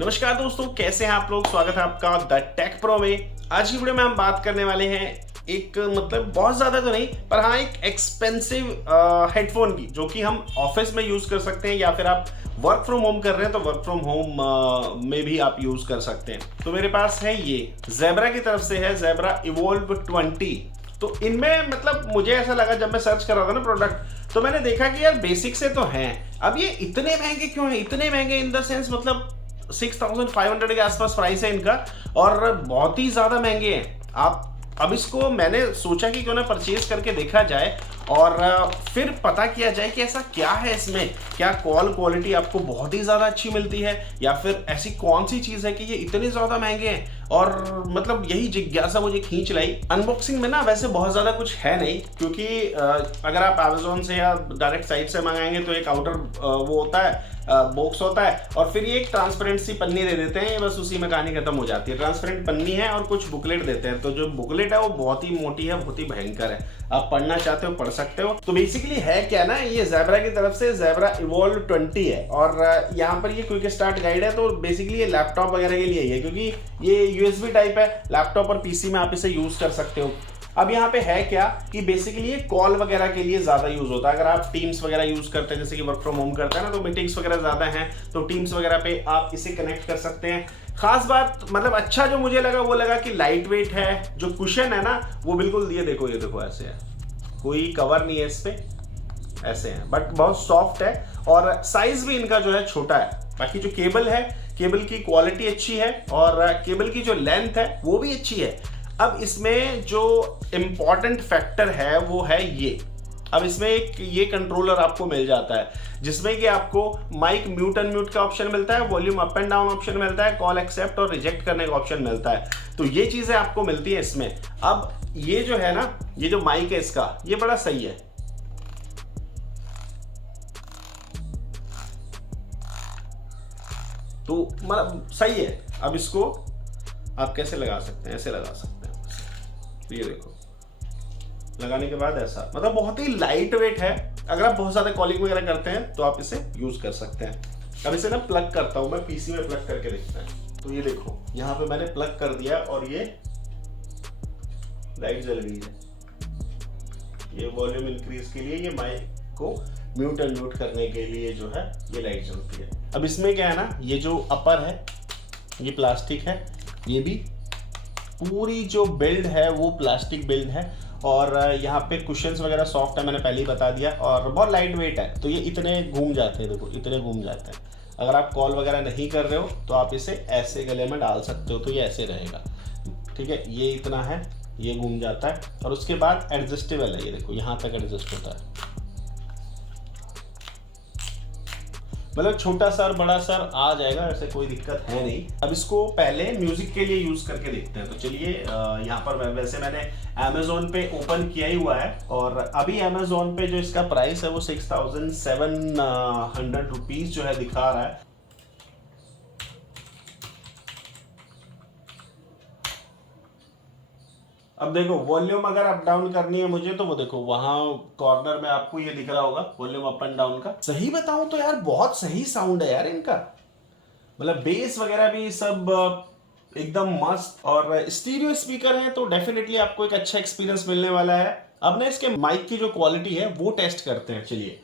नमस्कार दोस्तों, कैसे हैं आप लोग। स्वागत है आपका द टेक प्रो में। आज की वीडियो में हम बात करने वाले हैं एक मतलब बहुत ज़्यादा तो नहीं, पर हाँ एक एक्सपेंसिव हेडफोन की, जो कि हम ऑफिस में यूज़ कर सकते हैं या फिर आप वर्क फ्रॉम होम कर रहे हैं तो वर्क फ्रॉम होम में भी आप यूज़ कर सकते हैं। तो मेरे पास है ये ज़ेब्रा की तरफ से है, ज़ेब्रा इवोल्व 20। तो इनमें मतलब मुझे ऐसा लगा जब मैं सर्च कर रहा था ना प्रोडक्ट, तो मैंने देखा कि यार बेसिक से तो हैं, अब ये इतने महंगे क्यों हैं। इतने महंगे इन द सेंस मतलब 6500 के आसपास प्राइस है इनका, और बहुत ही ज़्यादा महंगे हैं। आप अब इसको मैंने सोचा कि क्यों ना परचेज करके देखा जाए और फिर पता किया जाए कि ऐसा क्या है इसमें। क्या कॉल क्वालिटी आपको बहुत ही ज़्यादा अच्छी मिलती है, या फिर ऐसी कौन सी चीज़ है कि ये इतने ज़्यादा महंगे हैं। और मतलब यही जिज्ञासा मुझे खींच लाई। अनबॉक्सिंग में ना वैसे बहुत ज़्यादा कुछ है नहीं, क्योंकि अगर आप अमेजोन से या डायरेक्ट साइट से मंगाएंगे तो एक आउटर वो होता है, बॉक्स होता है, और फिर ये एक ट्रांसपेरेंट सी पन्नी दे देते हैं, बस उसी में कहानी खत्म हो जाती है। ट्रांसपेरेंट पन्नी है और कुछ बुकलेट देते हैं। तो जो बुकलेट है वो बहुत ही मोटी है, बहुत ही भयंकर है। आप पढ़ना चाहते हो पढ़ सकते हो। तो बेसिकली है क्या ना, ये ज़ेब्रा की तरफ से ज़ेब्रा इवोल्व 20 है, और यहाँ पर ये क्विक स्टार्ट गाइड है। तो बेसिकली ये लैपटॉप वगैरह के लिए ही है, क्योंकि ये यूएसबी टाइप है। लैपटॉप और पीसी में आप इसे यूज कर सकते हो। अब यहाँ पे है क्या कि बेसिकली ये कॉल वगैरह के लिए ज्यादा यूज होता है। अगर आप टीम्स वगैरह यूज करते हैं, जैसे कि वर्क फ्रॉम होम करते हैं ना, तो मीटिंग्स वगैरह ज्यादा हैं, तो टीम्स वगैरह पे आप इसे कनेक्ट कर सकते हैं। खास बात मतलब अच्छा जो मुझे लगा वो लगा कि लाइट वेट है। जो कुशन है ना वो बिल्कुल, ये देखो ऐसे है, कोई कवर नहीं है इस पे, ऐसे है, बट बहुत सॉफ्ट है। और साइज भी इनका जो है छोटा है। बाकी जो केबल है, केबल की क्वालिटी अच्छी है, और केबल की जो लेंथ है वो भी अच्छी है। अब इसमें जो इम्पॉर्टेंट फैक्टर है वो है ये। अब इसमें एक ये कंट्रोलर आपको मिल जाता है, जिसमें कि आपको माइक म्यूट अनम्यूट का ऑप्शन मिलता है, volume up and down option मिलता है, कॉल एक्सेप्ट और रिजेक्ट करने का ऑप्शन मिलता है। तो ये चीजें आपको मिलती है इसमें। अब ये जो है ना, ये जो माइक है इसका, ये बड़ा सही है। तो मतलब सही है। अब इसको आप कैसे लगा सकते हैं, ऐसे लगा सकते हैं। तो ये देखो, लगाने के बाद ऐसा मतलब बहुत ही लाइट वेट है। अगर आप बहुत ज्यादा कॉलिंग वगैरह करते हैं तो आप इसे यूज कर सकते हैं। अब इसे ना प्लग करता हूं मैं, पीसी में प्लग करके देखते हैं। तो ये देखो, यहाँ पे मैंने प्लग कर दिया और ये लाइट जल गई है। ये वॉल्यूम इंक्रीज के लिए, ये माइक को म्यूट एंड म्यूट करने के लिए जो है ये लाइट जलती है। अब इसमें क्या है ना, ये जो अपर है ये प्लास्टिक है, ये भी पूरी जो बिल्ड है वो प्लास्टिक बिल्ड है। और यहाँ पे कुशन्स वगैरह सॉफ्ट है, मैंने पहले ही बता दिया, और बहुत लाइट वेट है। तो ये इतने घूम जाते हैं, देखो इतने घूम जाते हैं। अगर आप कॉल वगैरह नहीं कर रहे हो तो आप इसे ऐसे गले में डाल सकते हो, तो ये ऐसे रहेगा। ठीक है, ये इतना है, ये घूम जाता है। और उसके बाद एडजस्टेबल है, ये देखो यहाँ तक एडजस्ट होता है। मतलब छोटा सर बड़ा सर आ जाएगा, ऐसे कोई दिक्कत है नहीं। अब इसको पहले म्यूजिक के लिए यूज करके देखते हैं। तो चलिए, यहाँ पर वैसे मैंने अमेजोन पे ओपन किया ही हुआ है, और अभी अमेजोन पे जो इसका प्राइस है वो 6700 रुपीज जो है दिखा रहा है। अब देखो, वॉल्यूम अगर अप डाउन करनी है मुझे, तो वो देखो वहां कॉर्नर में आपको ये दिख रहा होगा वॉल्यूम अप एंड डाउन का। सही बताऊं तो यार बहुत सही साउंड है यार इनका। मतलब बेस वगैरह भी सब एकदम मस्त, और स्टीरियो स्पीकर है तो डेफिनेटली आपको एक अच्छा एक्सपीरियंस मिलने वाला है। अब ना इसके माइक की जो क्वालिटी है वो टेस्ट करते हैं, चलिए।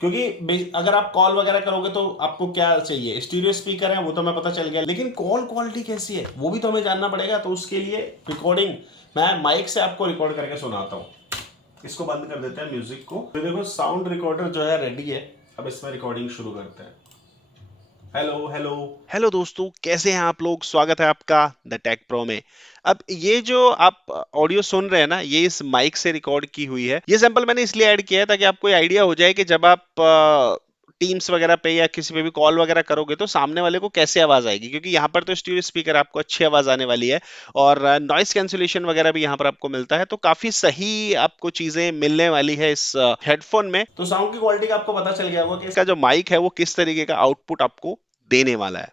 क्योंकि अगर आप कॉल वगैरह करोगे तो आपको क्या चाहिए, स्टीरियो स्पीकर है वो तो हमें पता चल गया, लेकिन कॉल क्वालिटी कैसी है वो भी तो हमें जानना पड़ेगा। तो उसके लिए रिकॉर्डिंग मैं माइक से आपको रिकॉर्ड करके सुनाता हूँ। इसको बंद कर देते हैं म्यूजिक को। तो देखो साउंड रिकॉर्डर जो है रेडी है। अब इसमें रिकॉर्डिंग शुरू करते हैं। Hello hello. हेलो दोस्तों, कैसे हैं आप लोग। स्वागत है आपका द टेक प्रो में। अब ये जो आप ऑडियो सुन रहे हैं ना, ये इस माइक से रिकॉर्ड की हुई है। ये सैंपल मैंने इसलिए ऐड किया है ताकि आपको आइडिया हो जाए कि जब आप टीम्स वगैरह पे या किसी पे भी कॉल वगैरह करोगे तो सामने वाले को कैसे आवाज आएगी, क्योंकि यहाँ पर तो स्टीरियो स्पीकर आपको अच्छी आवाज आने वाली है, और नॉइस कैंसिलेशन वगैरह भी यहाँ पर आपको मिलता है। तो काफी सही आपको चीजें मिलने वाली है इस हेडफोन में। तो साउंड की क्वालिटी का आपको पता चल गया होगा कि इसका जो माइक है वो किस तरीके का आउटपुट आपको देने वाला है।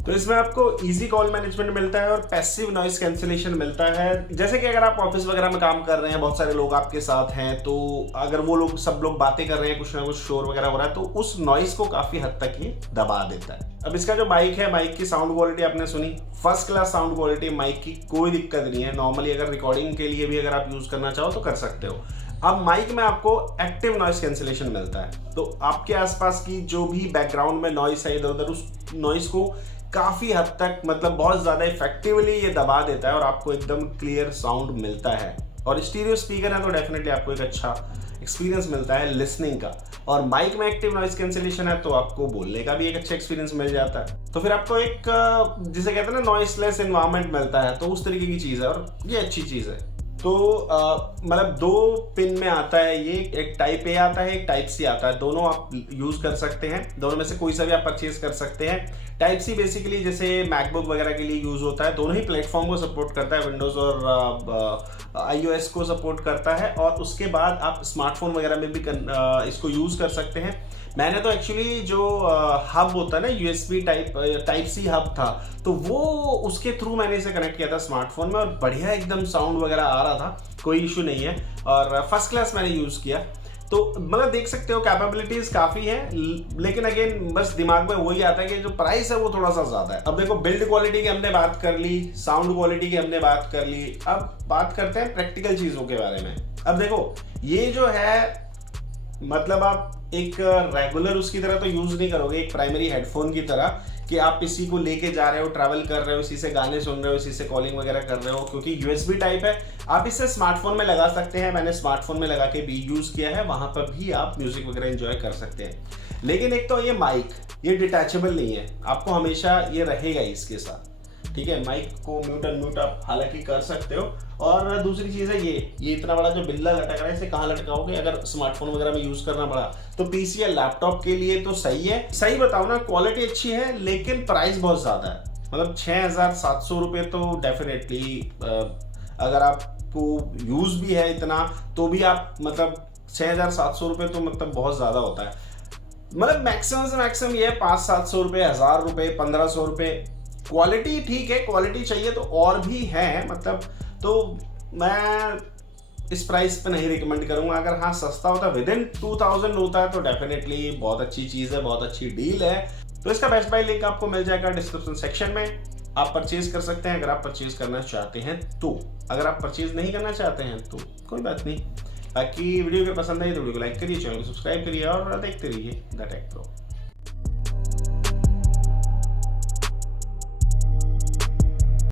तो इसमें आपको इजी कॉल मैनेजमेंट मिलता है और पैसिव नॉइस कैंसिलेशन मिलता है। जैसे कि अगर आप ऑफिस वगैरह में काम कर रहे हैं, बहुत सारे लोग आपके साथ हैं, तो अगर वो लोग सब लोग बातें कर रहे हैं, कुछ ना कुछ शोर वगैरह हो रहा है, तो उस नॉइस को काफी हद तक ये दबा देता है। अब इसका जो माइक है, माइक की साउंड क्वालिटी आपने सुनी, first class sound quality, mic की कोई दिक्कत नहीं है। नॉर्मली अगर रिकॉर्डिंग के लिए भी अगर आप यूज करना चाहो तो कर सकते हो। अब माइक में आपको एक्टिव नॉइस कैंसिलेशन मिलता है, तो आपके आसपास की जो भी बैकग्राउंड में नॉइस है इधर उधर, उस नॉइस को काफी हद तक मतलब बहुत ज्यादा इफेक्टिवली ये दबा देता है और आपको एकदम क्लियर साउंड मिलता है। और स्टीरियो स्पीकर है तो डेफिनेटली आपको एक अच्छा एक्सपीरियंस मिलता है लिसनिंग का। और माइक में एक्टिव नॉइस कैंसिलेशन है तो आपको बोलने का भी एक अच्छा एक्सपीरियंस मिल जाता है। तो फिर आपको एक जिसे कहते हैं ना नॉइसलेस एनवायरनमेंट मिलता है, तो उस तरीके की चीज है और ये अच्छी चीज है। तो मतलब 2 पिन में आता है ये, एक टाइप ए आता है, एक टाइप सी आता है, दोनों आप यूज कर सकते हैं, दोनों में से कोई सा भी आप परचेज कर सकते हैं। टाइप सी बेसिकली जैसे मैकबुक वगैरह के लिए यूज होता है, दोनों ही प्लेटफॉर्म को सपोर्ट करता है, विंडोज और iOS को सपोर्ट करता है, और उसके बाद आप स्मार्टफोन वगैरह में भी इसको यूज कर सकते हैं। मैंने तो एक्चुअली जो हब होता है ना USB टाइप सी हब था, तो वो उसके थ्रू मैंने इसे कनेक्ट किया था स्मार्टफोन में और बढ़िया एकदम साउंड वगैरह आ रहा था, कोई इशू नहीं है और फर्स्ट क्लास मैंने यूज किया। तो मतलब देख सकते हो कैपेबिलिटीज काफी है, लेकिन अगेन बस दिमाग में वही आता है कि जो प्राइस है वो थोड़ा सा ज्यादा है। अब देखो बिल्ड क्वालिटी की हमने बात कर ली, साउंड क्वालिटी की हमने बात कर ली, अब बात करते हैं प्रैक्टिकल चीजों के बारे में। अब देखो ये जो है मतलब आप एक रेगुलर उसकी तरह तो यूज नहीं करोगे, एक प्राइमरी हेडफोन की तरह कि आप इसी को लेके जा रहे हो, ट्रैवल कर रहे हो, इसी से गाने सुन रहे हो, इसी से कॉलिंग वगैरह कर रहे हो, क्योंकि USB टाइप है। आप इसे स्मार्टफोन में लगा सकते हैं, मैंने स्मार्टफोन में लगा के भी यूज किया है, वहां पर भी आप म्यूजिक वगैरह एंजॉय कर सकते हैं। लेकिन एक तो ये माइक, ये डिटैचेबल नहीं है, आपको हमेशा ये रहेगा इसके साथ, ठीक है। माइक को म्यूट अनम्यूट आप हालांकि कर सकते हो। और दूसरी चीज है ये इतना बड़ा जो बिल्ला लटक रहा है, इसे कहाँ लटकाओगे? अगर स्मार्टफोन वगैरह में यूज करना पड़ा तो पीसी या लैपटॉप के लिए तो सही है। सही बताओ ना, क्वालिटी अच्छी है, लेकिन प्राइस बहुत ज्यादा है। मतलब 6,700 रुपये तो डेफिनेटली अगर आपको यूज भी है इतना तो भी आप मतलब 6,700 रुपये तो मतलब बहुत ज्यादा होता है। मतलब मैक्सिमम से मैक्सिमम ये 500-700 रुपये, 1,000 रुपये, 1,500 रुपये। क्वालिटी ठीक है, क्वालिटी चाहिए तो और भी है मतलब, तो मैं इस प्राइस पे नहीं रिकमेंड करूंगा। अगर हाँ सस्ता होता है, विदिन 2000 होता है, तो डेफिनेटली बहुत अच्छी चीज है, बहुत अच्छी डील है। तो इसका बेस्ट बाय लिंक आपको मिल जाएगा डिस्क्रिप्शन सेक्शन में, आप परचेज कर सकते हैं अगर आप परचेज करना चाहते हैं तो। अगर आप परचेज नहीं करना चाहते हैं तो कोई बात नहीं। बाकी वीडियो अगर पसंद आई तो वीडियो को लाइक करिए, चैनल को सब्सक्राइब करिए और देखते रहिए द टेक प्रो।